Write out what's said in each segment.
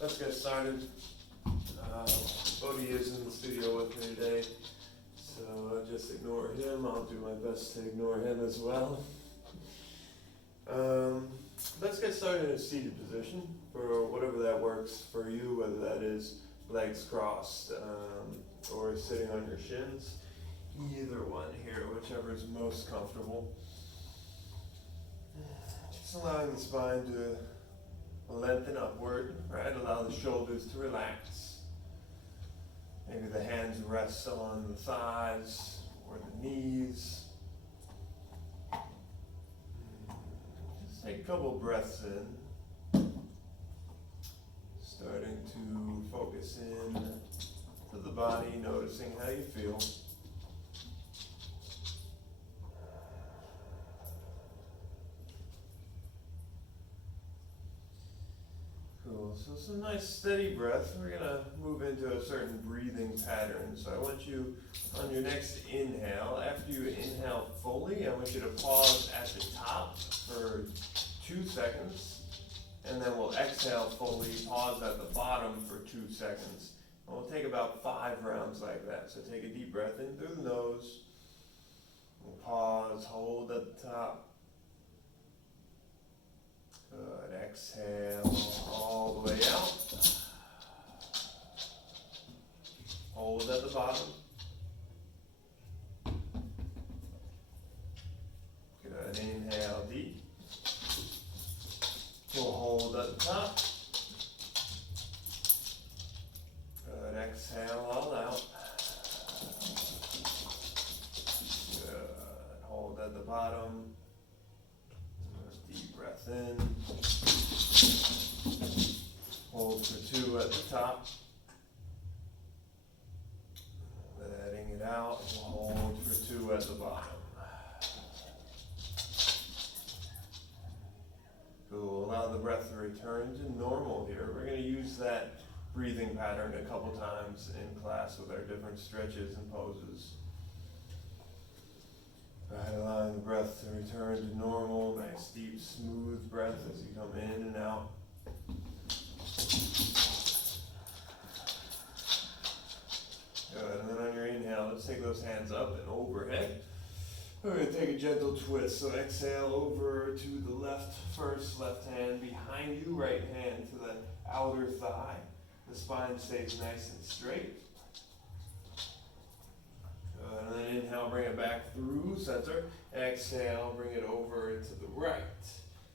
let's get started. Bodhi is in the studio with me today, so just ignore him. I'll do my best to ignore him as well. Let's get started in a seated position for whatever that works for you, whether that is legs crossed or sitting on your shins. Either one here, whichever is most comfortable. Just allowing the spine to lengthen upward, right? Allow the shoulders to relax. Maybe the hands rest on the thighs or the knees. Just take a couple breaths in. Starting to focus in to the body, noticing how you feel. Cool. So some nice steady breath. We're going to move into a certain breathing pattern. So I want you, on your next inhale, after you inhale fully, I want you to pause at the top for 2 seconds. And then we'll exhale fully, pause at the bottom for 2 seconds. And we'll take about 5 rounds like that. So take a deep breath in through the nose. We'll pause, hold at the top. Good. Exhale all the way out. Hold at the bottom. Good. Inhale deep. We'll hold at the top. Good. Exhale all out. Good. Hold at the bottom. Deep breath in. Hold for 2 at the top. Letting it out. Hold for 2 at the bottom. Cool. Allow the breath to return to normal here. We're going to use that breathing pattern a couple times in class with our different stretches and poses. Right, allowing the breath to return to normal. Nice, deep, smooth breath as you come in and out. Good. And then on your inhale, let's take those hands up and overhead. We're going to take a gentle twist. So exhale over to the left first, left hand behind you, right hand to the outer thigh. The spine stays nice and straight. And then inhale, bring it back through center. Exhale, bring it over to the right.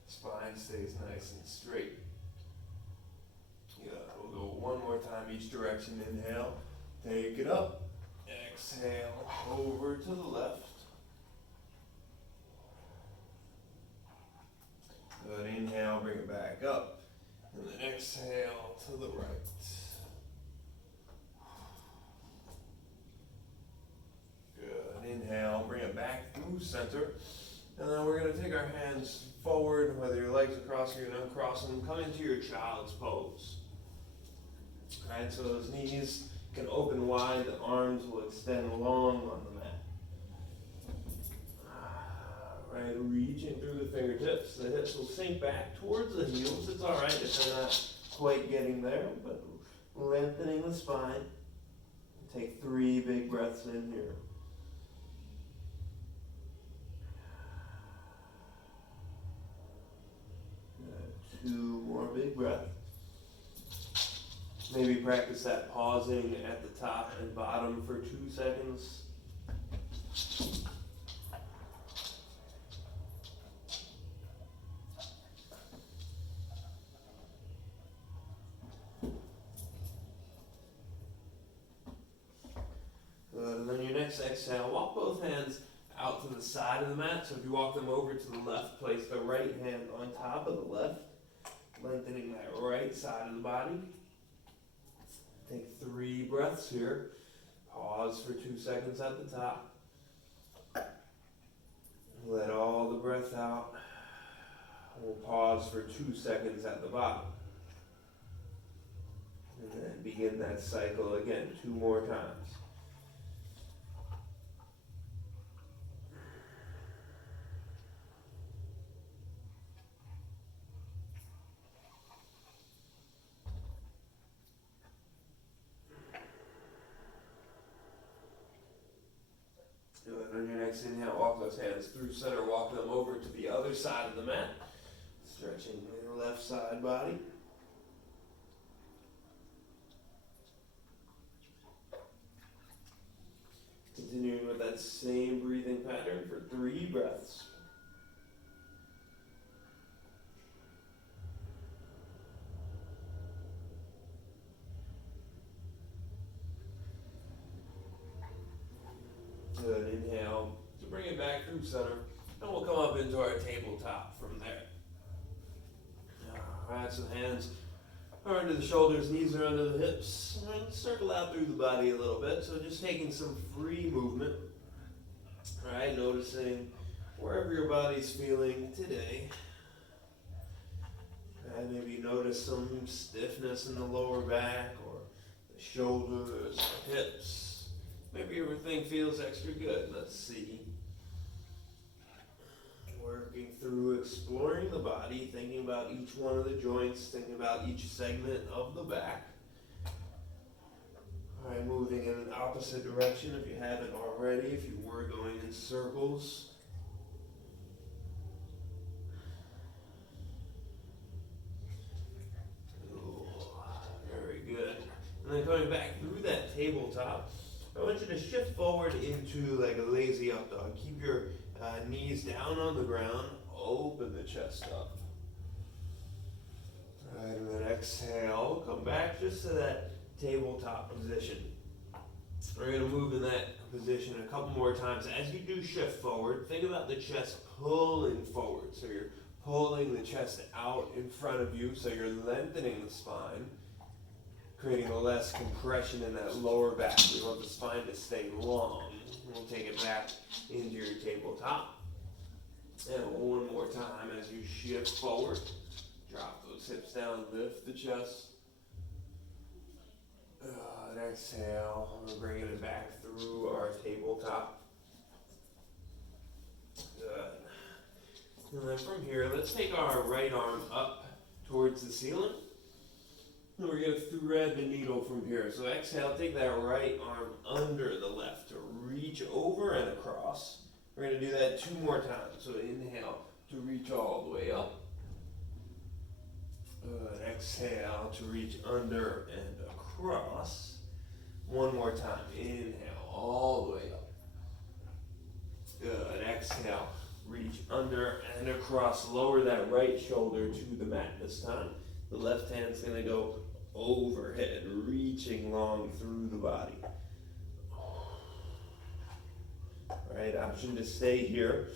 Spine stays nice and straight. Good. We'll go one more time each direction. Inhale, take it up. Exhale, over to the left. Good. Inhale, bring it back up. And then exhale to the right. Good. Inhale, bring it back through center. And then we're going to take our hands forward, whether your legs are crossed or you're not crossing them. Come into your child's pose. Alright, so those knees can open wide, the arms will extend long on the mat. Right, reaching through the fingertips, the hips will sink back towards the heels. It's alright if they're not quite getting there, but lengthening the spine. Take 3 big breaths in here. Good. 2 more big breaths. Maybe practice that pausing at the top and bottom for 2 seconds. Good. And then your next exhale, walk both hands out to the side of the mat. So if you walk them over to the left, place the right hand on top of the left, lengthening that right side of the body. Take 3 breaths here. Pause for 2 seconds at the top. Let all the breath out. We'll pause for 2 seconds at the bottom. And then begin that cycle again 2 more times. next inhale, walk those hands through center, walk them over to the other side of the mat, stretching the left side body. Continuing with that same breathing pattern for 3 breaths. Good, inhale to bring it back through center, and we'll come up into our tabletop from there. Alright, so hands are under the shoulders, knees are under the hips, and circle out through the body a little bit, so just taking some free movement. Alright, noticing wherever your body's feeling today. Alright, maybe notice some stiffness in the lower back, or the shoulders, the hips. Maybe everything feels extra good. Let's see. Working through exploring the body, thinking about each one of the joints, thinking about each segment of the back. Alright, moving in an opposite direction if you haven't already, if you were going in circles. Ooh, very good. And then coming back through that tabletop, I want you to shift forward into like a lazy up dog. Keep your knees down on the ground, open the chest up. Alright, and then exhale, come back just to that tabletop position. We're going to move in that position a couple more times. As you do shift forward, think about the chest pulling forward. So you're pulling the chest out in front of you, so you're lengthening the spine, creating less compression in that lower back. We want the spine to stay long. We'll take it back into your tabletop. And one more time as you shift forward. Drop those hips down, lift the chest. And exhale, we're bringing it back through our tabletop. Good. And then from here, let's take our right arm up towards the ceiling. And we're going to thread the needle from here. So exhale, take that right arm under the left to reach over and across. We're going to do that 2 more times. So inhale to reach all the way up. Good. Exhale to reach under and across. 1 more time. Inhale all the way up. Good. Exhale. Reach under and across. Lower that right shoulder to the mat this time. The left hand's going to go overhead, reaching long through the body. Alright, option to stay here.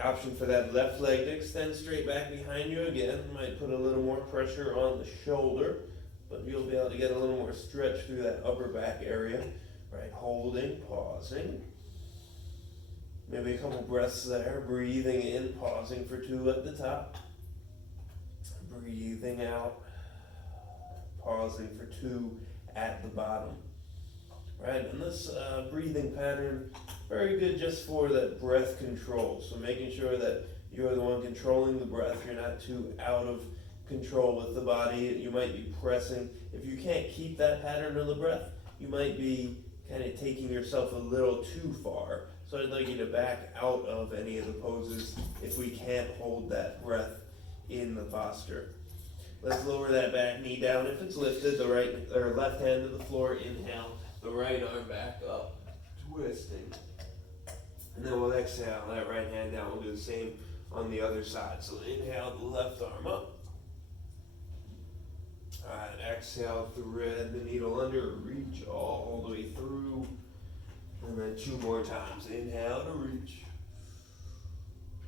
Option for that left leg to extend straight back behind you again. Might put a little more pressure on the shoulder, but you'll be able to get a little more stretch through that upper back area. Right, holding, pausing. Maybe a couple breaths there. Breathing in, pausing for 2 at the top. Breathing out, pausing for 2 at the bottom. Right, and this breathing pattern, very good just for that breath control. So making sure that you're the one controlling the breath, you're not too out of control with the body. You might be pressing. If you can't keep that pattern of the breath, you might be kind of taking yourself a little too far. So I'd like you to back out of any of the poses if we can't hold that breath in the posture. Let's lower that back knee down. If it's lifted, the right or left hand to the floor, inhale, the right arm back up, twisting. And then we'll exhale that right hand down. We'll do the same on the other side. So inhale the left arm up. Alright, exhale, thread the needle under, reach all the way through. And then 2 more times. Inhale to reach.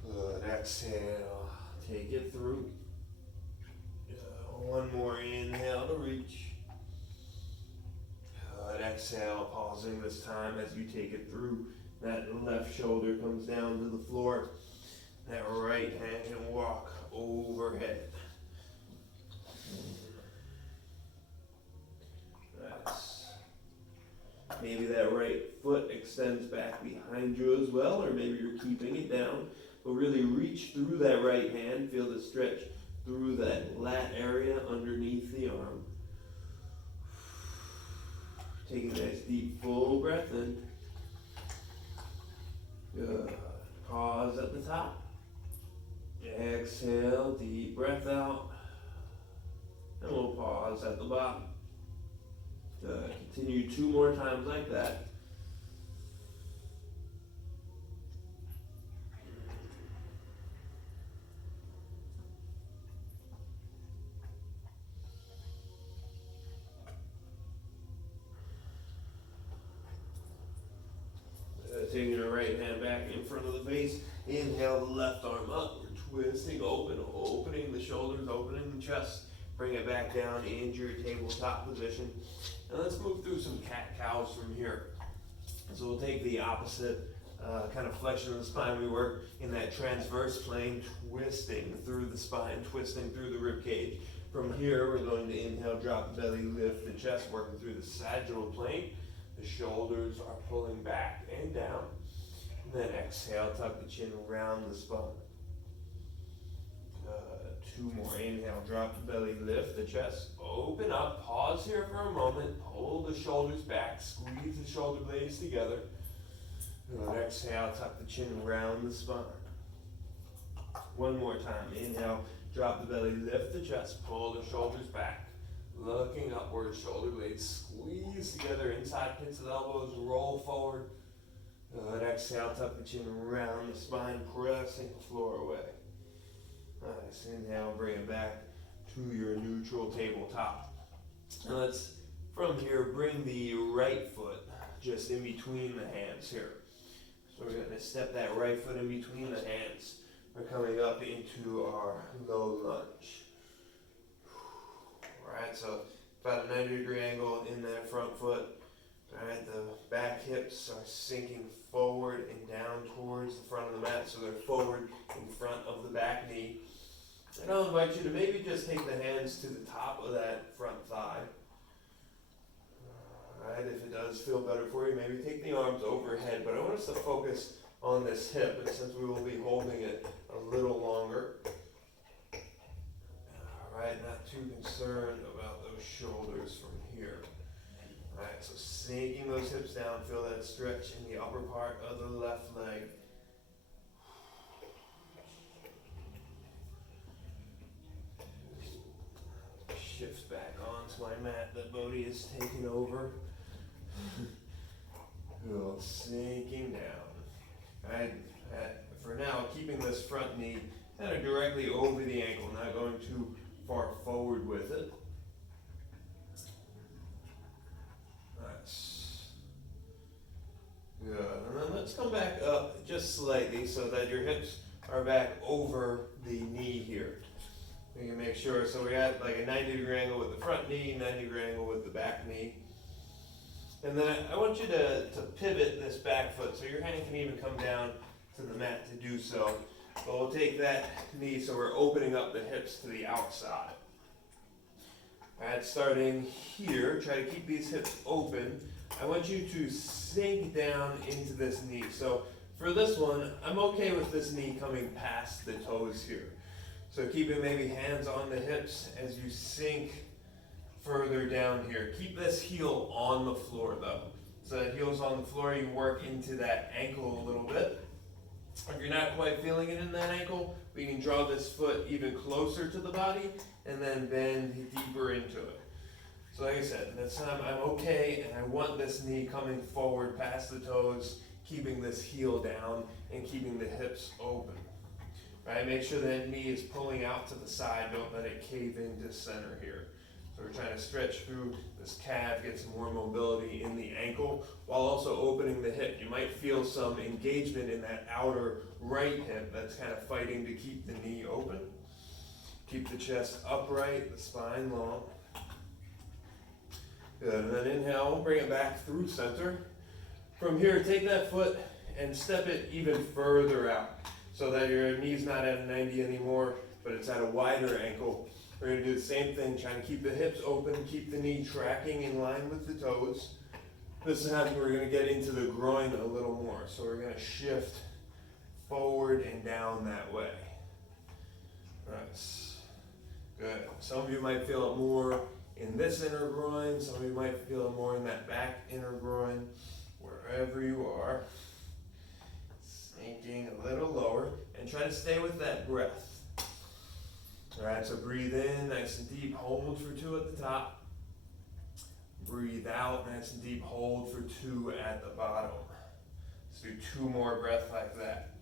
Good. Exhale, take it through. 1 more inhale to reach. Good. Exhale, pausing this time as you take it through. That left shoulder comes down to the floor. That right hand can walk overhead. That's maybe that right foot extends back behind you as well, or maybe you're keeping it down. But really reach through that right hand. Feel the stretch through that lat area underneath the arm. Take a nice deep full breath in. Good. Pause at the top. Exhale, deep breath out. And we'll pause at the bottom. Good. Continue 2 more times like that. Taking your right hand back in front of the face. Inhale the left arm up. We're twisting open, opening the shoulders, opening the chest. Bring it back down into your tabletop position. And let's move through some cat-cows from here. So we'll take the opposite kind of flexion of the spine. We work in that transverse plane, twisting through the spine, twisting through the rib cage. From here, we're going to inhale, drop the belly, lift the chest, working through the sagittal plane. The shoulders are pulling back and down. And then exhale, tuck the chin around the spine. 2 more. Inhale, drop the belly, lift the chest, open up, pause here for a moment, pull the shoulders back, squeeze the shoulder blades together. And exhale, tuck the chin around the spine. 1 more time. Inhale, drop the belly, lift the chest, pull the shoulders back. Looking upward, shoulder blades squeeze together, inside pits of the elbows, roll forward. Good. Exhale, tuck the chin around the spine, pressing the floor away. Nice. Inhale, bring it back to your neutral tabletop. And let's, from here, bring the right foot just in between the hands here. So we're going to step that right foot in between the hands. We're coming up into our low lunge. Alright, so about a 90-degree angle in that front foot. Alright, the back hips are sinking forward and down towards the front of the mat, so they're forward in front of the back knee. And I'll invite you to maybe just take the hands to the top of that front thigh. Alright, if it does feel better for you, maybe take the arms overhead, but I want us to focus on this hip, and since we will be holding it a little longer. Alright, not too concerned about those shoulders from here. Alright, so sinking those hips down, feel that stretch in the upper part of the left leg. Shift back onto my mat that Bodhi is taking over. Sinking down. Alright, for now, keeping this front knee kind of directly over the ankle, not going too far forward with it. Nice. Good. And then let's come back up just slightly so that your hips are back over the knee here. We can make sure, so we're at like a 90-degree angle with the front knee, 90-degree angle with the back knee. And then I want you to pivot this back foot, so your hand can even come down to the mat to do so. But we'll take that knee, so we're opening up the hips to the outside. Alright, starting here, try to keep these hips open. I want you to sink down into this knee. So for this one, I'm okay with this knee coming past the toes here. So keeping maybe hands on the hips as you sink further down here. Keep this heel on the floor though. So that heel's on the floor, you work into that ankle a little bit. If you're not quite feeling it in that ankle, we can draw this foot even closer to the body and then bend deeper into it. So like I said, this time I'm okay and I want this knee coming forward past the toes, keeping this heel down and keeping the hips open. Right? Make sure that knee is pulling out to the side, don't let it cave into center here. So we're trying to stretch through this calf, get some more mobility in the ankle while also opening the hip. You might feel some engagement in that outer right hip that's kind of fighting to keep the knee open. Keep the chest upright, the spine long. Good, and then inhale, bring it back through center. From here, take that foot and step it even further out so that your knee's not at a 90 anymore, but it's at a wider ankle. We're going to do the same thing, trying to keep the hips open, keep the knee tracking in line with the toes. This time we're going to get into the groin a little more. So we're going to shift forward and down that way. Nice. Good. Some of you might feel it more in this inner groin. Some of you might feel it more in that back inner groin. Wherever you are. and try to stay with that breath. Alright, so breathe in, nice and deep, hold for 2 at the top. Breathe out, nice and deep, hold for 2 at the bottom. Let's do 2 more breaths like that.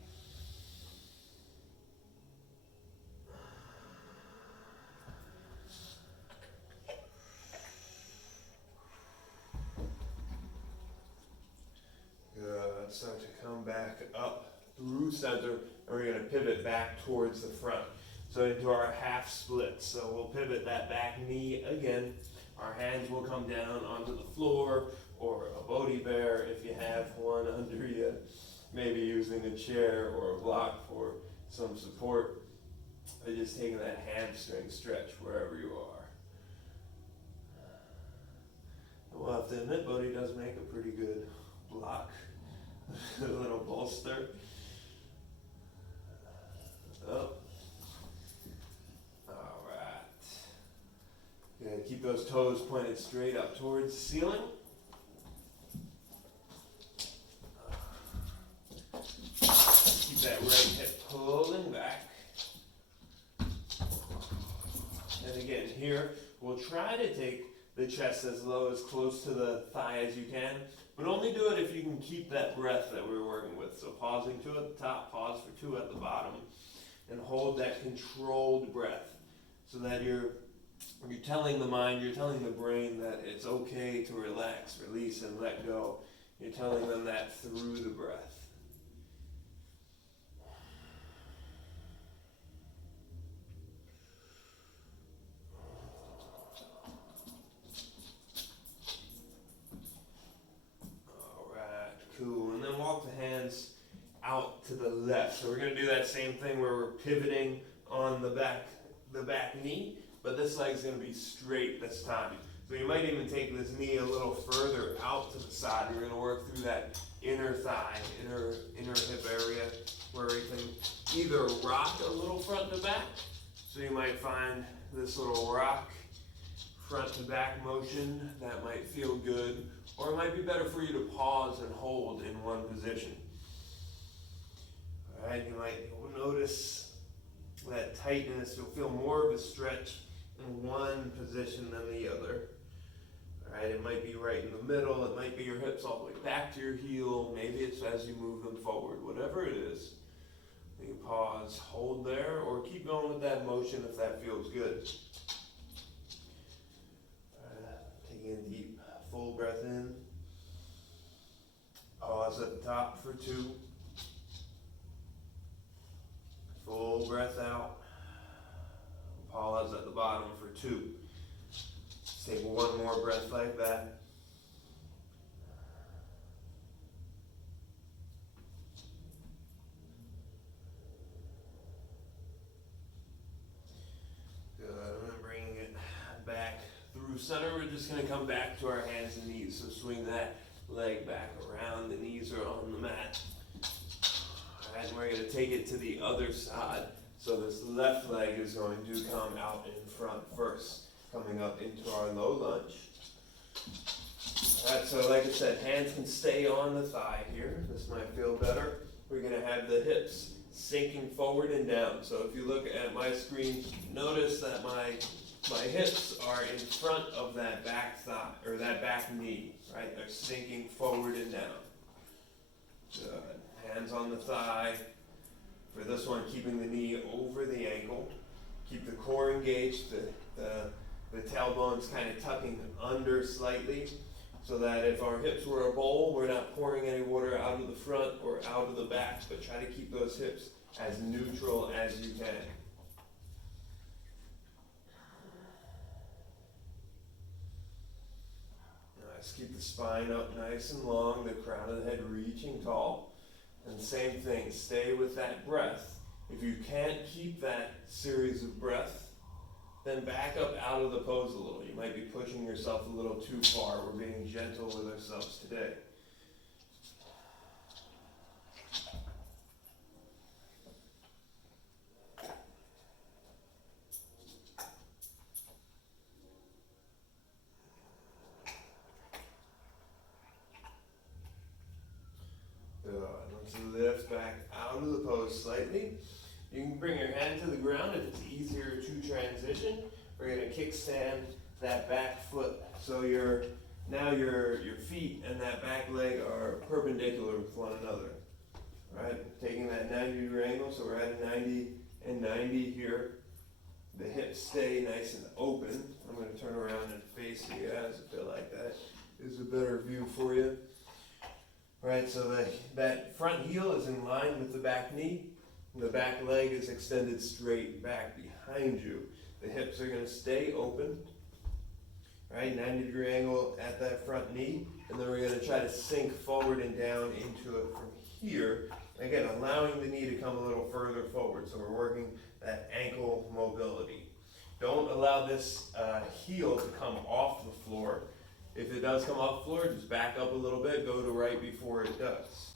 Good, start to come back up through center, and we're going to pivot back towards the front. So into our half split. So we'll pivot that back knee again. Our hands will come down onto the floor or a Bodhi bear if you have one under you. Maybe using a chair or a block for some support. Or just taking that hamstring stretch wherever you are. And we'll have to admit, Bodhi does make a pretty good block. A little bolster. Oh. Good. Keep those toes pointed straight up towards the ceiling. Keep that right hip pulling back. And again, here, we'll try to take the chest as low, as close to the thigh as you can, but only do it if you can keep that breath that we were working with. So pausing 2 at the top, pause for 2 at the bottom, and hold that controlled breath so that you're telling the mind, you're telling the brain that it's okay to relax, release, and let go. You're telling them that through the breath. Alright, cool. And then walk the hands out to the left. So we're going to do that same thing where we're pivoting on the back knee. But this leg's going to be straight this time. So you might even take this knee a little further out to the side. You're going to work through that inner thigh, inner hip area, where we can either rock a little front to back. So you might find this little rock front to back motion that might feel good. Or it might be better for you to pause and hold in one position. All right, you might notice that tightness. You'll feel more of a stretch in one position than the other. All right, it might be right in the middle, it might be your hips all the way back to your heel, maybe it's as you move them forward, whatever it is. You can pause, hold there, or keep going with that motion if that feels good. Taking a deep, full breath in. Pause at the top for 2. Full breath out. Pause at the bottom for 2. Take one more breath like that. Good. And then bringing it back through center. We're just going to come back to our hands and knees. So swing that leg back around. The knees are on the mat. All right, and we're going to take it to the other side. So this left leg is going to come out in front first, coming up into our low lunge. All right, so like I said, hands can stay on the thigh here. This might feel better. We're going to have the hips sinking forward and down. So if you look at my screen, notice that my hips are in front of that back thigh, or that back knee, right? They're sinking forward and down. Good. Hands on the thigh. For this one, keeping the knee over the ankle. Keep the core engaged, the tailbone's kind of tucking under slightly, so that if our hips were a bowl, we're not pouring any water out of the front or out of the back, but try to keep those hips as neutral as you can. Nice, keep the spine up nice and long, the crown of the head reaching tall. And same thing, stay with that breath. If you can't keep that series of breath, then back up out of the pose a little. You might be pushing yourself a little too far. We're being gentle with ourselves today. Good. Let's lift back out of the pose slightly. You can bring your hand to the ground if it's easier to transition. We're going to kickstand that back foot. So now your feet and that back leg are perpendicular with one another. Right? Taking that 90-degree angle, so we're at a 90 and 90 here. The hips stay nice and open. I'm going to turn around and face you guys. I feel like that is a better view for you. Right, so that front heel is in line with the back knee. The back leg is extended straight back behind you. The hips are going to stay open. Right, 90-degree angle at that front knee. And then we're going to try to sink forward and down into it from here. Again, allowing the knee to come a little further forward. So we're working that ankle mobility. Don't allow this heel to come off the floor. If it does come off the floor, just back up a little bit, go to right before it does.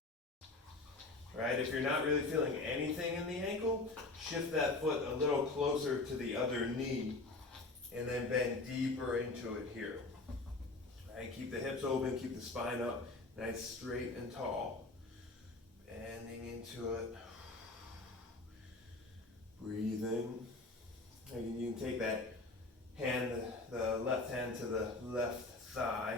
Right? If you're not really feeling anything in the ankle, shift that foot a little closer to the other knee and then bend deeper into it here. Right? Keep the hips open, keep the spine up, nice, straight and tall. Bending into it. Breathing. And you can take that hand, the left hand to the left thigh,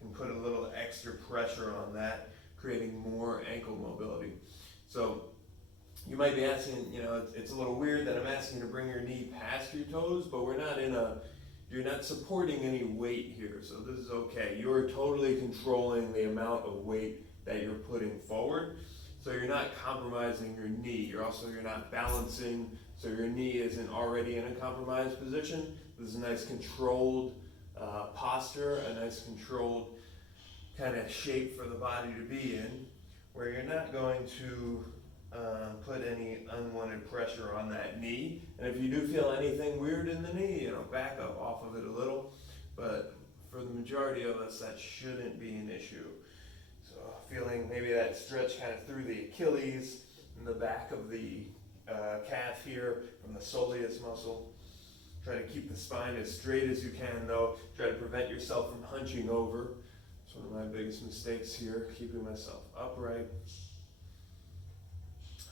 and put a little extra pressure on that, creating more ankle mobility. So you might be asking, it's a little weird that I'm asking you to bring your knee past your toes, but you're not supporting any weight here, so this is okay. You're totally controlling the amount of weight that you're putting forward. So you're not compromising your knee. You're not balancing, so your knee isn't already in a compromised position. This is a nice controlled posture, a nice controlled kind of shape for the body to be in, where you're not going to put any unwanted pressure on that knee. And if you do feel anything weird in the knee, back up off of it a little. But for the majority of us, that shouldn't be an issue. Feeling maybe that stretch kind of through the Achilles and the back of the calf here from the soleus muscle. Try to keep the spine as straight as you can though. Try to prevent yourself from hunching over. It's one of my biggest mistakes here, keeping myself upright.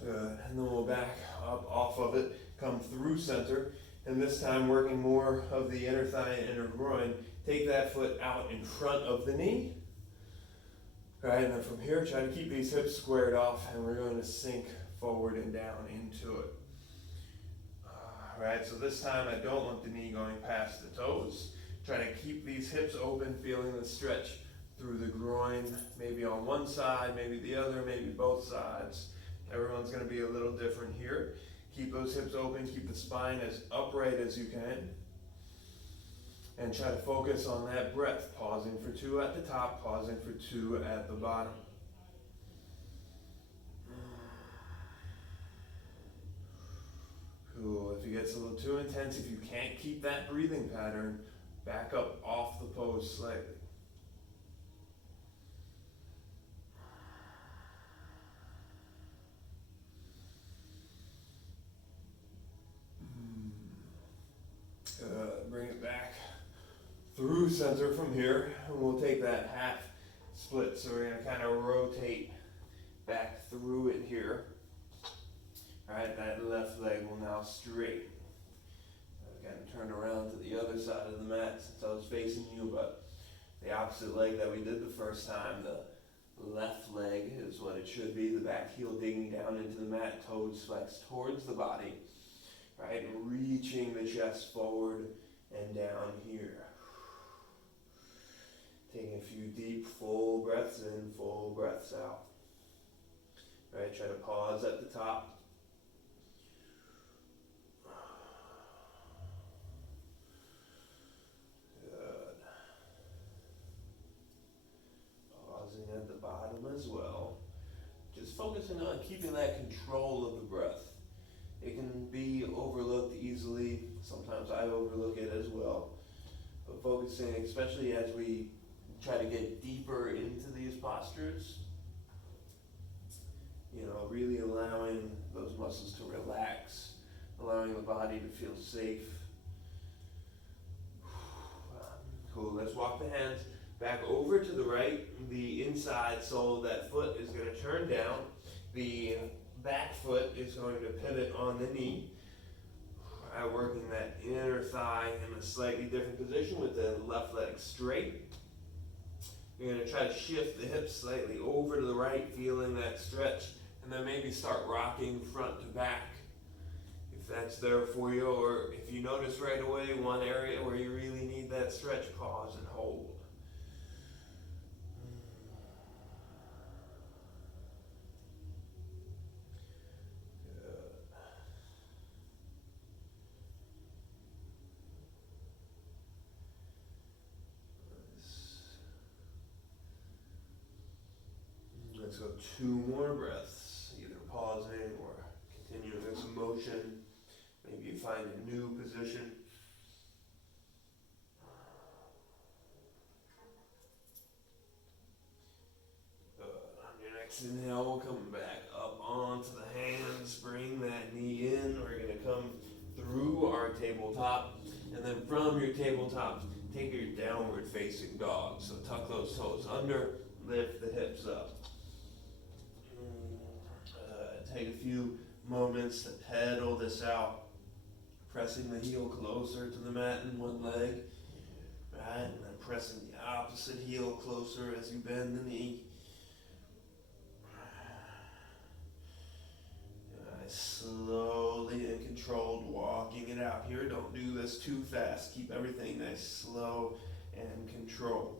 Good, and then we'll back up off of it, come through center, and this time working more of the inner thigh and inner groin. Take that foot out in front of the knee. Right, and then from here, try to keep these hips squared off, and we're going to sink forward and down into it. Right, so this time I don't want the knee going past the toes. Try to keep these hips open, feeling the stretch through the groin, maybe on one side, maybe the other, maybe both sides. Everyone's going to be a little different here. Keep those hips open, keep the spine as upright as you can. And try to focus on that breath, pausing for 2 at the top, pausing for 2 at the bottom. Cool. If it gets a little too intense, if you can't keep that breathing pattern, back up off the pose slightly. Bring it back through center from here, and we'll take that half split. So we're going to kind of rotate back through it here. All right, that left leg will now straighten. Again, turn around to the other side of the mat since I was facing you, but the opposite leg that we did the first time, the left leg is what it should be. The back heel digging down into the mat, toes flexed towards the body. Right, reaching the chest forward and down here. Taking a few deep, full breaths in, full breaths out. Right, try to pause at the top. Good. Pausing at the bottom as well. Just focusing on keeping that control of the breath. It can be overlooked easily. Sometimes I overlook it as well. But focusing, especially as we try to get deeper into these postures, really allowing those muscles to relax, allowing the body to feel safe. Cool, let's walk the hands back over to the right. The inside sole of that foot is going to turn down. The back foot is going to pivot on the knee. Working that inner thigh in a slightly different position with the left leg straight. You're going to try to shift the hips slightly over to the right, feeling that stretch, and then maybe start rocking front to back if that's there for you, or if you notice right away one area where you really need that stretch, pause and hold. Let's go 2 more breaths, either pausing or continuing this motion. Maybe you find a new position. On your next inhale, we'll come back up onto the hands, bring that knee in. We're going to come through our tabletop, and then from your tabletop, take your downward facing dog. So tuck those toes under, lift the hips up. Take a few moments to pedal this out, pressing the heel closer to the mat in one leg, right, and then pressing the opposite heel closer as you bend the knee. Slowly and controlled, walking it out here. Don't do this too fast. Keep everything nice, slow, and controlled.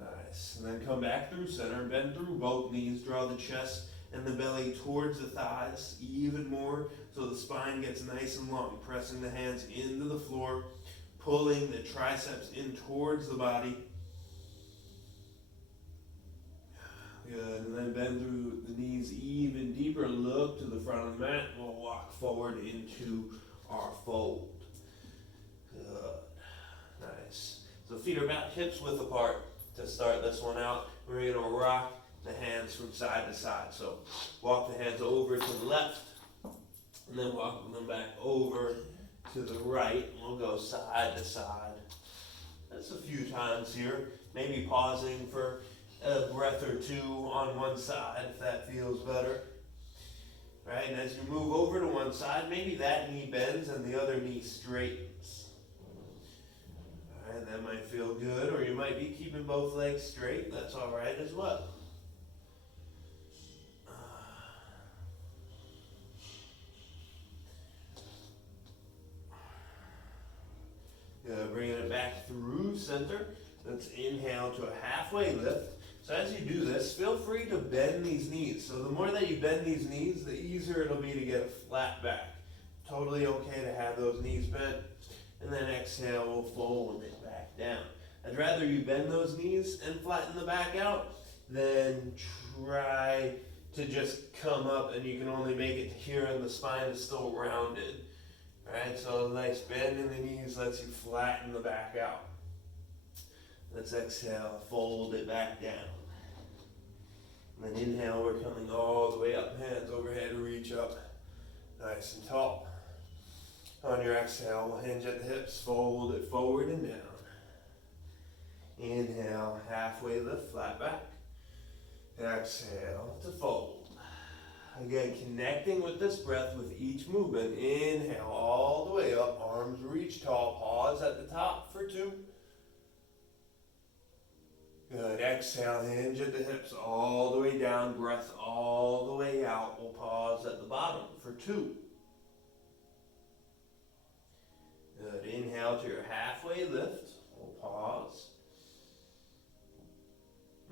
Nice. And then come back through center, bend through both knees, draw the chest and the belly towards the thighs even more so the spine gets nice and long. Pressing the hands into the floor, pulling the triceps in towards the body. Good, and then bend through the knees even deeper. Look to the front of the mat. We'll walk forward into our fold. Good, nice. So feet are about hips width apart to start this one out. We're going to rock the hands from side to side. So walk the hands over to the left, and then walk them back over to the right. We'll go side to side. That's a few times here. Maybe pausing for a breath or two on one side if that feels better. Right, and as you move over to one side, maybe that knee bends and the other knee straightens. All right, that might feel good, or you might be keeping both legs straight. That's all right as well. Bringing it back through center. Let's inhale to a halfway lift. So as you do this, feel free to bend these knees. So the more that you bend these knees, the easier it'll be to get a flat back. Totally okay to have those knees bent. And then exhale, we'll fold it back down. I'd rather you bend those knees and flatten the back out than try to just come up and you can only make it here and the spine is still rounded. Right, so a nice bend in the knees lets you flatten the back out. Let's exhale, fold it back down. And then inhale, we're coming all the way up, hands overhead, reach up, nice and tall. On your exhale, we'll hinge at the hips, fold it forward and down. Inhale, halfway lift, flat back. Exhale to fold. Again, connecting with this breath with each movement. Inhale all the way up, arms reach tall, pause at the top for 2. Good, exhale, hinge at the hips all the way down, breath all the way out. We'll pause at the bottom for 2. Good, inhale to your halfway lift, we'll pause.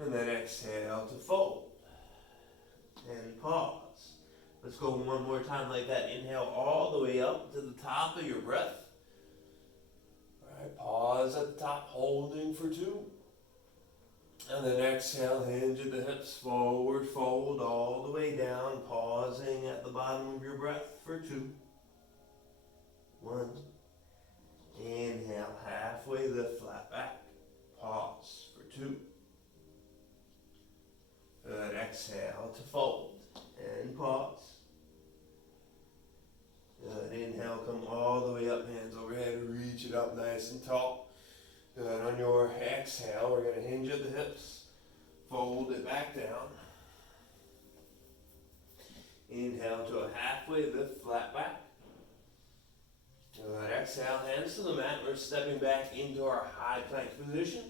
And then exhale to fold. And pause. Let's go one more time like that. Inhale all the way up to the top of your breath. All right, pause at the top, holding for 2. And then exhale, hinge at the hips, forward, fold all the way down, pausing at the bottom of your breath for 2. 1. Inhale, halfway lift, flat back. Pause for 2. Good, exhale to fold and pause. Good, inhale, come all the way up, hands overhead, reach it up nice and tall. Good, on your exhale, we're going to hinge at the hips, fold Inhale to a halfway lift, flat back. Good. Exhale, hands to the mat. We're stepping back into our high plank position.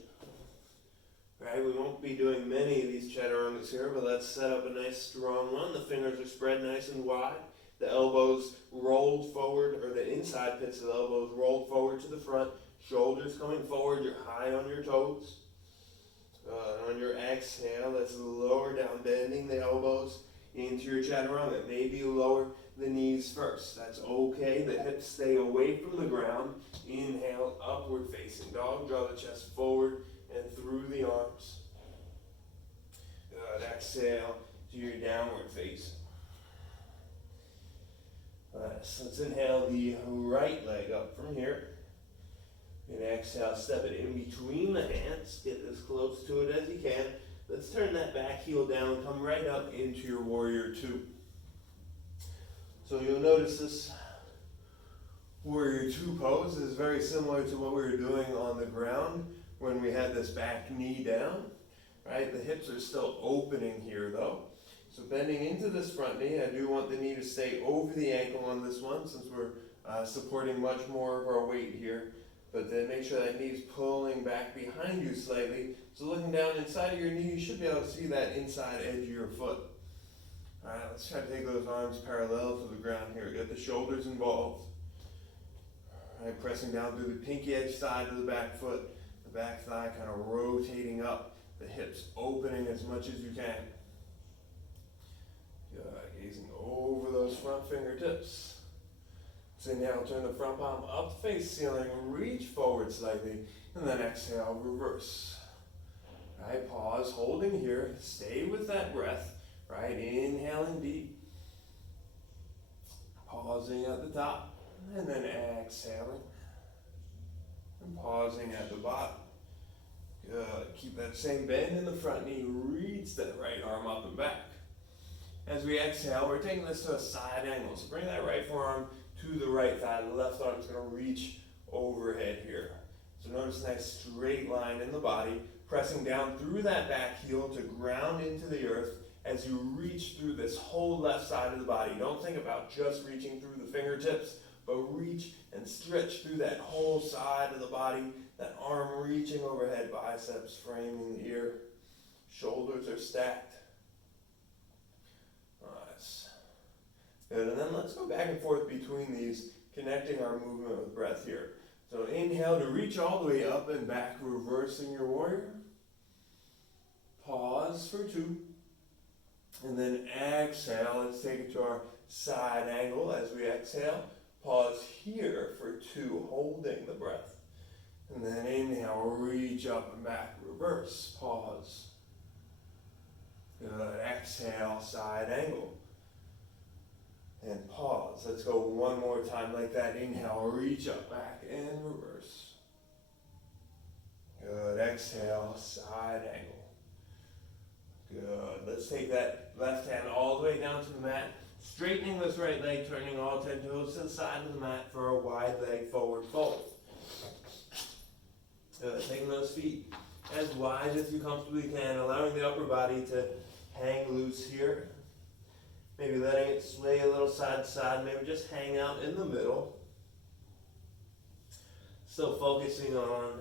Right, we won't be doing many of these chaturangas here, but let's set up a nice strong one. The fingers are spread nice and wide. The elbows rolled forward, or the inside pits of the elbows rolled forward to the front. Shoulders coming forward, you're high on your toes. On your exhale, let's lower down, bending the elbows into your chaturanga. Maybe lower the knees first. That's okay. The hips stay away from the ground. Inhale, upward facing dog. Draw the chest forward and through the arms. Good. Exhale to your downward facing. So let's inhale the right leg up from here. And exhale, step it in between the hands. Get as close to it as you can. Let's turn that back heel down. Come right up into your warrior two. So you'll notice this warrior two pose is very similar to what we were doing on the ground when we had this back knee down. Right? The hips are still opening here though. So bending into this front knee, I do want the knee to stay over the ankle on this one since we're supporting much more of our weight here. But then make sure that knee is pulling back behind you slightly. So looking down inside of your knee, you should be able to see that inside edge of your foot. All right, let's try to take those arms parallel to the ground here. Get the shoulders involved. All right, pressing down through the pinky edge side of the back foot. The back thigh kind of rotating up. The hips opening as much as you can. Good, gazing over those front fingertips. So inhale, turn the front palm up, face ceiling, reach forward slightly, and then exhale, reverse. Right, pause, holding here, stay with that breath, right, inhaling deep, pausing at the top, and then exhaling, and pausing at the bottom. Good, keep that same bend in the front knee, reach that right arm up and back. As we exhale, we're taking this to a side angle, so bring that right forearm to the right thigh. The left arm is going to reach overhead here. So notice a nice straight line in the body, pressing down through that back heel to ground into the earth as you reach through this whole left side of the body. Don't think about just reaching through the fingertips, but reach and stretch through that whole side of the body, that arm reaching overhead, biceps framing the ear, shoulders are stacked. Nice. Good, and then let's go back and forth between these, connecting our movement with breath here. So inhale to reach all the way up and back, reversing your warrior. Pause for two. And then exhale, let's take it to our side angle as we exhale. Pause here for two, holding the breath. And then inhale, reach up and back, reverse, pause. Good, exhale, side angle. And pause. Let's go one more time like that. Inhale, reach up, back, and reverse. Good, exhale, side angle. Good, let's take that left hand all the way down to the mat. Straightening this right leg, turning all 10 toes to the side of the mat for a wide leg forward fold. Taking those feet as wide as you comfortably can, allowing the upper body to hang loose here. Maybe letting it sway a little side to side, maybe just hang out in the middle. Still focusing on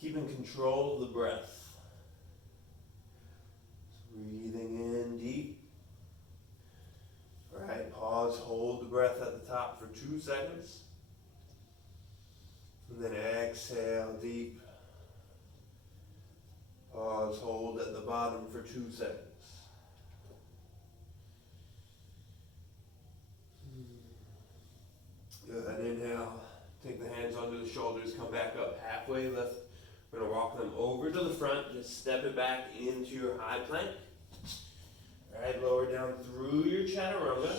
keeping control of the breath. Breathing in deep. All right, pause, hold the breath at the top for 2 seconds. And then exhale deep. Pause, hold at the bottom for 2 seconds. Good, inhale, take the hands under the shoulders, come back up halfway, lift. We're going to walk them over to the front, just step it back into your high plank. All right, lower down through your chaturanga.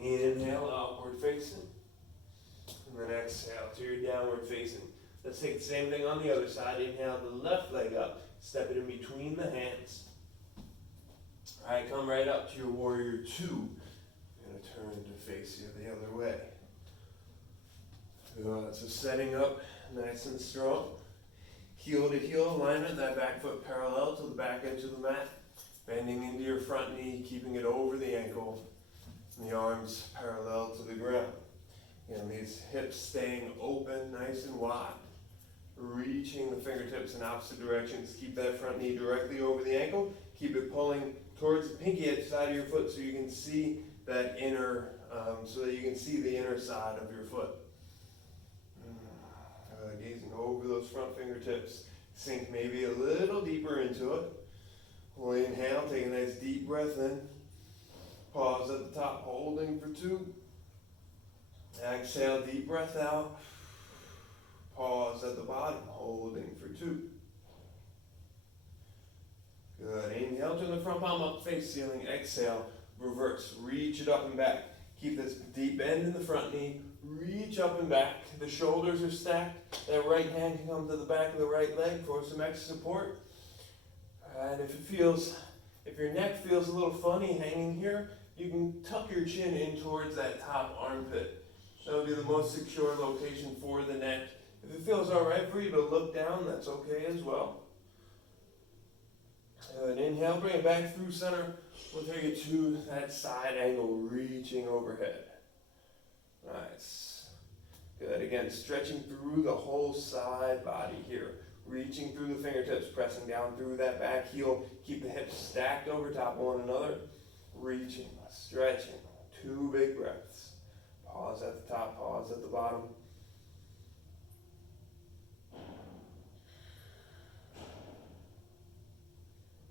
Inhale, upward facing. And then exhale to your downward facing. Let's take the same thing on the other side. Inhale the left leg up, step it in between the hands. All right, come right up to your warrior two. I'm going to turn to face you the other way. Good, so setting up nice and strong. Heel to heel alignment, that back foot parallel to the back edge of the mat. Bending into your front knee, keeping it over the ankle, and the arms parallel to the ground. Again, these hips staying open, nice and wide. Reaching the fingertips in opposite directions. Keep that front knee directly over the ankle. Keep it pulling towards the pinky edge side of your foot so you can see that inner, the inner side of your foot. Gazing over those front fingertips. Sink maybe a little deeper into it. We'll inhale, take a nice deep breath in. Pause at the top, holding for 2. Exhale, deep breath out. Pause at the bottom, holding for 2. Good. Inhale, turn the front palm up, face ceiling. Exhale, reverse. Reach it up and back. Keep this deep bend in the front knee. Reach up and back. The shoulders are stacked. That right hand can come to the back of the right leg for some extra support. And if your neck feels a little funny hanging here, you can tuck your chin in towards that top armpit. That'll be the most secure location for the neck. If it feels all right for you to look down, that's okay as well. Good. Inhale, bring it back through center. We'll take it to that side angle, reaching overhead. Nice. Good. Again, stretching through the whole side body here. Reaching through the fingertips, pressing down through that back heel. Keep the hips stacked over top of one another. Reaching, stretching. 2 big breaths. Pause at the top, pause at the bottom.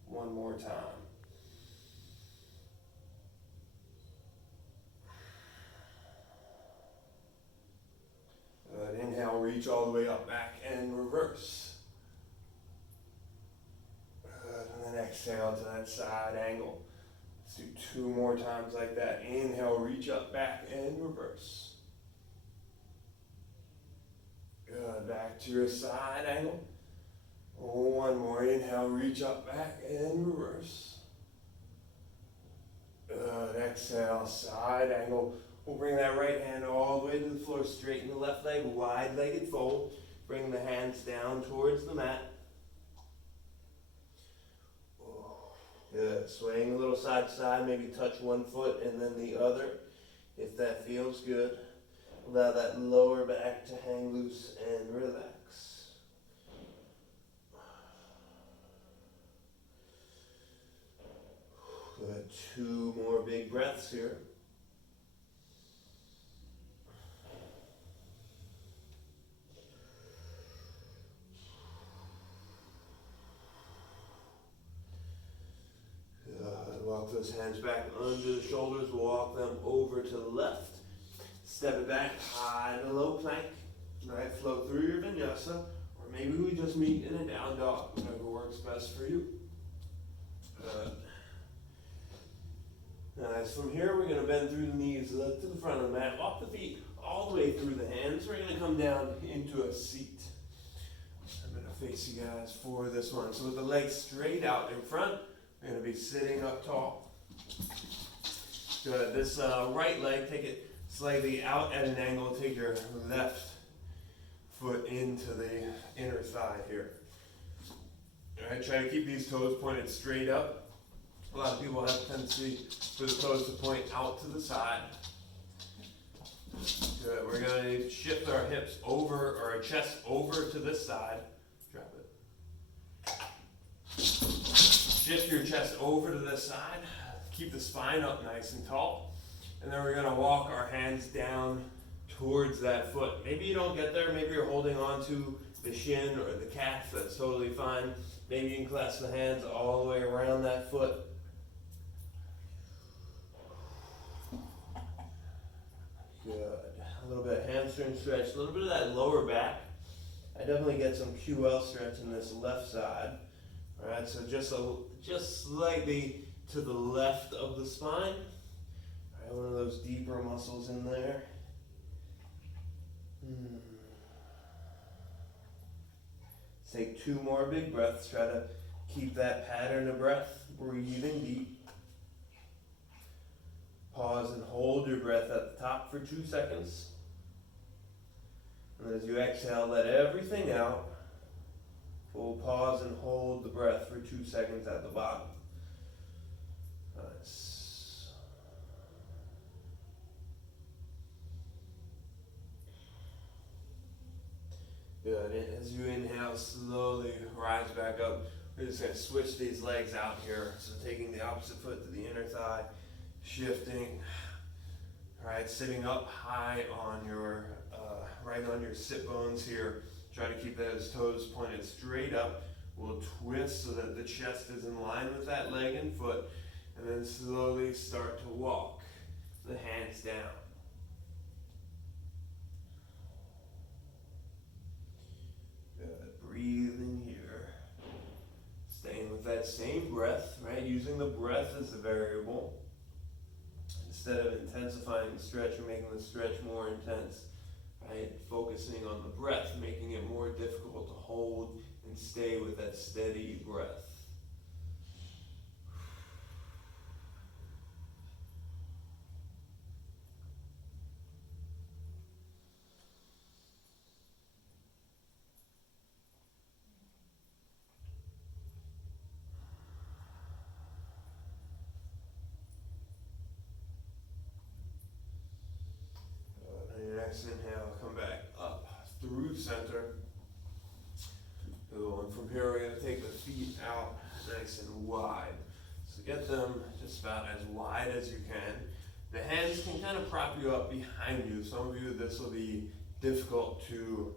One more time. Good. Inhale, reach all the way up, back, and reverse. Good. And then exhale to that side angle. Let's do 2 more times like that. Inhale, reach up, back, and reverse. Good. Back to your side angle. 1 more. Inhale, reach up, back, and reverse. Good. Exhale, side angle. We'll bring that right hand all the way to the floor, straighten the left leg, wide-legged fold. Bring the hands down towards the mat. Good. Swaying a little side to side, maybe touch one foot and then the other, if that feels good. Allow that lower back to hang loose and relax. Good. 2 more big breaths here. Walk those hands back under the shoulders, walk them over to the left. Step it back, high to low plank. Right, flow through your vinyasa, or maybe we just meet in a down dog, whatever works best for you. Nice. From here, we're going to bend through the knees to the front of the mat. Walk the feet all the way through the hands. We're going to come down into a seat. I'm going to face you guys for this one. So with the legs straight out in front, we're going to be sitting up tall. Good. This right leg, take it slightly out at an angle. Take your left foot into the inner thigh here. All right, try to keep these toes pointed straight up. A lot of people have a tendency for the toes to point out to the side. Good. We're going to shift our hips over, or our chest over to this side. Drop it. Shift your chest over to this side. Keep the spine up nice and tall. And then we're going to walk our hands down towards that foot. Maybe you don't get there. Maybe you're holding on to the shin or the calf. That's totally fine. Maybe you can clasp the hands all the way around that foot. Good. A little bit of hamstring stretch, a little bit of that lower back. I definitely get some QL stretch in this left side. All right, so just slightly to the left of the spine. All right, one of those deeper muscles in there. Let's take 2 more big breaths. Try to keep that pattern of breath, breathing deep. Pause and hold your breath at the top for 2 seconds. And as you exhale, let everything out. We'll pause and hold the breath for 2 seconds at the bottom. Yes. Good. And as you inhale, slowly rise back up. We're just going to switch these legs out here. So taking the opposite foot to the inner thigh, shifting. All right, sitting up high on your, right on your sit bones here. Try to keep those toes pointed straight up. We'll twist so that the chest is in line with that leg and foot. And then slowly start to walk the hands down. Good. Breathing here. Staying with that same breath, right? Using the breath as the variable. Instead of intensifying the stretch or making the stretch more intense, right? Focusing on the breath, making it more difficult to hold and stay with that steady breath. On your next inhale, come back up through center. And from here, we're going to take the feet out nice and wide. So get them just about as wide as you can. The hands can kind of prop you up behind you. Some of you, this will be difficult to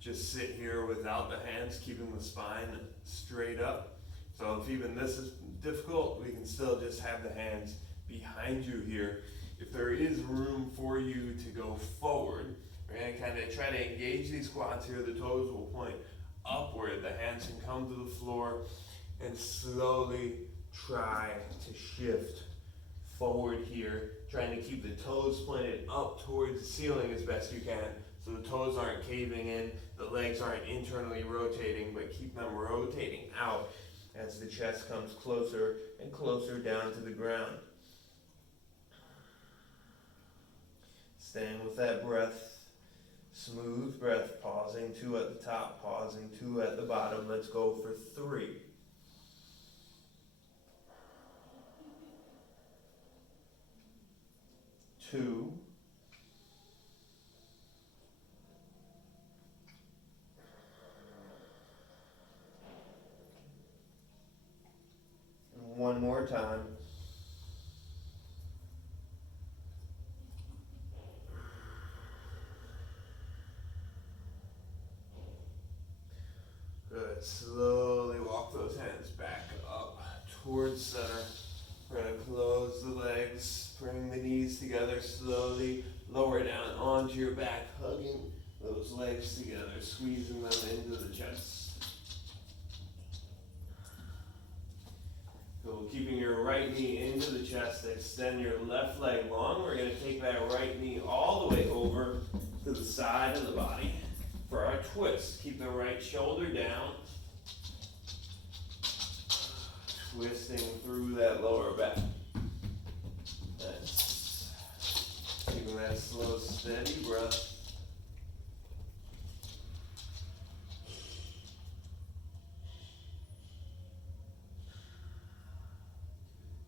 just sit here without the hands, keeping the spine straight up. So if even this is difficult, we can still just have the hands behind you here. If there is room for you to go forward, we're going to kind of try to engage these quads here. The toes will point upward. The hands can come to the floor and slowly try to shift forward here, trying to keep the toes pointed up towards the ceiling as best you can, so the toes aren't caving in, the legs aren't internally rotating, but keep them rotating out as the chest comes closer and closer down to the ground. Staying with that breath, smooth breath, pausing 2 at the top, pausing 2 at the bottom. Let's go for 3. 2. 1 more time. Good. Slowly walk those hands back up towards center. We're going to close the legs, bring the knees together slowly, lower down onto your back, hugging those legs together, squeezing them into the chest. So keeping your right knee into the chest, extend your left leg long. We're going to take that right knee all the way over to the side of the body. For our twist, keep the right shoulder down, twisting through that lower back. Nice. Keeping that slow, steady breath.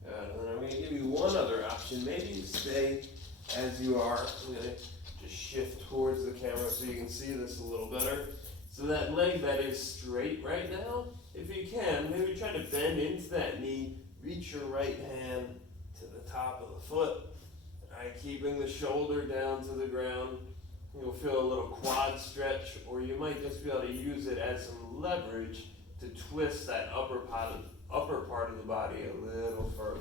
Good. And then I'm going to give you one other option. Maybe you stay as you are. I'm going to just shift towards the camera so you can see this a little better. So that leg that is straight right now, if you can, maybe try to bend into that knee, reach your right hand to the top of the foot, right, keeping the shoulder down to the ground. You'll feel a little quad stretch, or you might just be able to use it as some leverage to twist that upper part of the body a little further.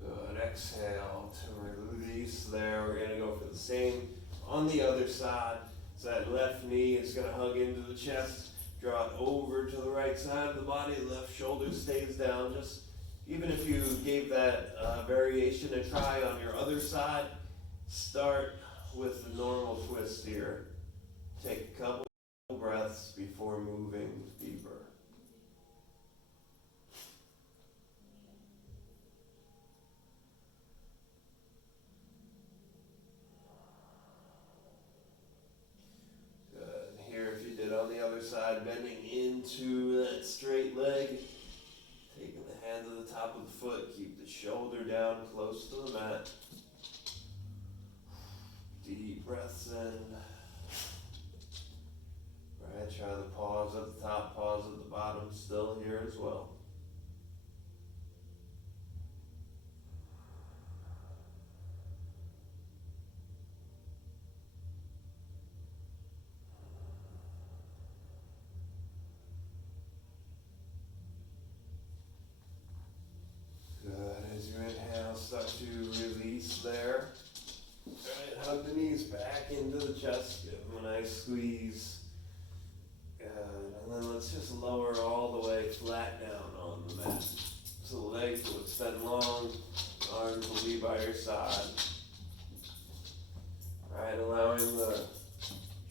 Good. Exhale to release there. We're going to go for the same on the other side. So that left knee is going to hug into the chest. Draw it over to the right side of the body. Left shoulder stays down. Just even if you gave that variation a try on your other side, start with the normal twist here. Take a couple breaths before moving deeper. breaths in. Right, try the pause at the top, pause at the bottom, still here as well. As your inhale, start to release there. Alright, hug the knees back into the chest, give them a nice squeeze. Good, and then let's just lower all the way flat down on the mat. So the legs will extend long, arms will be by your side. Alright, allowing the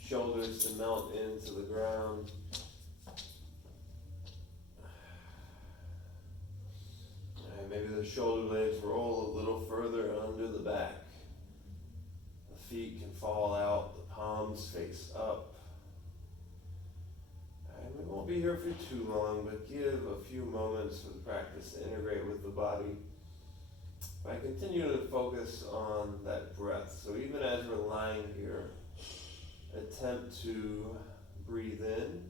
shoulders to melt into the ground. Maybe the shoulder blades roll a little further under the back. The feet can fall out, the palms face up. And we won't be here for too long, but give a few moments for the practice to integrate with the body. I continue to focus on that breath. So even as we're lying here, attempt to breathe in,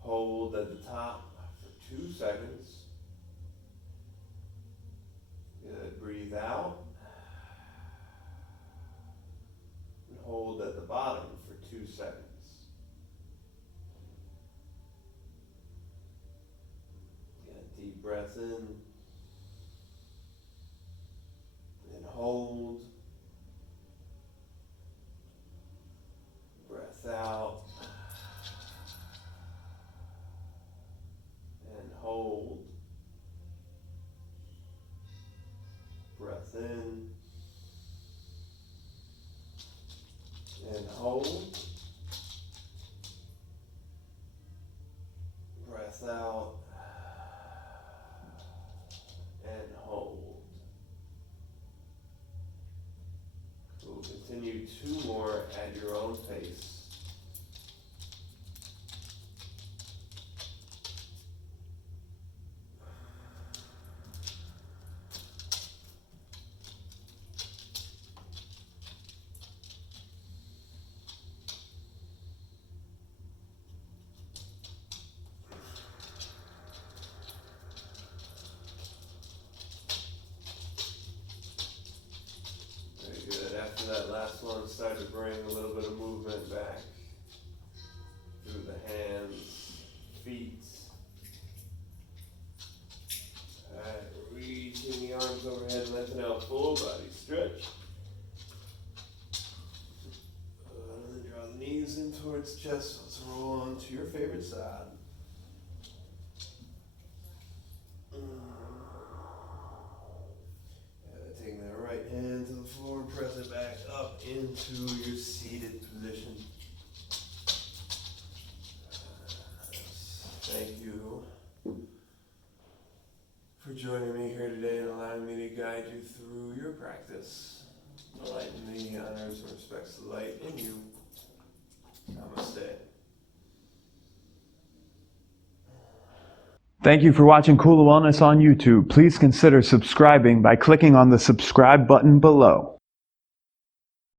hold at the top for 2 seconds. Good. Breathe out and hold at the bottom for 2 seconds. Get a deep breath in and hold. Breath out and hold. Breath in and hold. Breath out and hold. We'll continue 2 more at your own pace. After that last one, start to bring a little bit of movement back through the hands, feet. Alright, reaching the arms overhead, lifting out full body stretch. And then draw the knees in towards the chest. Let's roll on to your favorite side. Taking that right hand to the floor, press it back up into your seated position. Thank you for joining me here today and allowing me to guide you through your practice. The light in me honors and respects the light in you. Namaste. Thank you for watching Kula Wellness on YouTube. Please consider subscribing by clicking on the subscribe button below.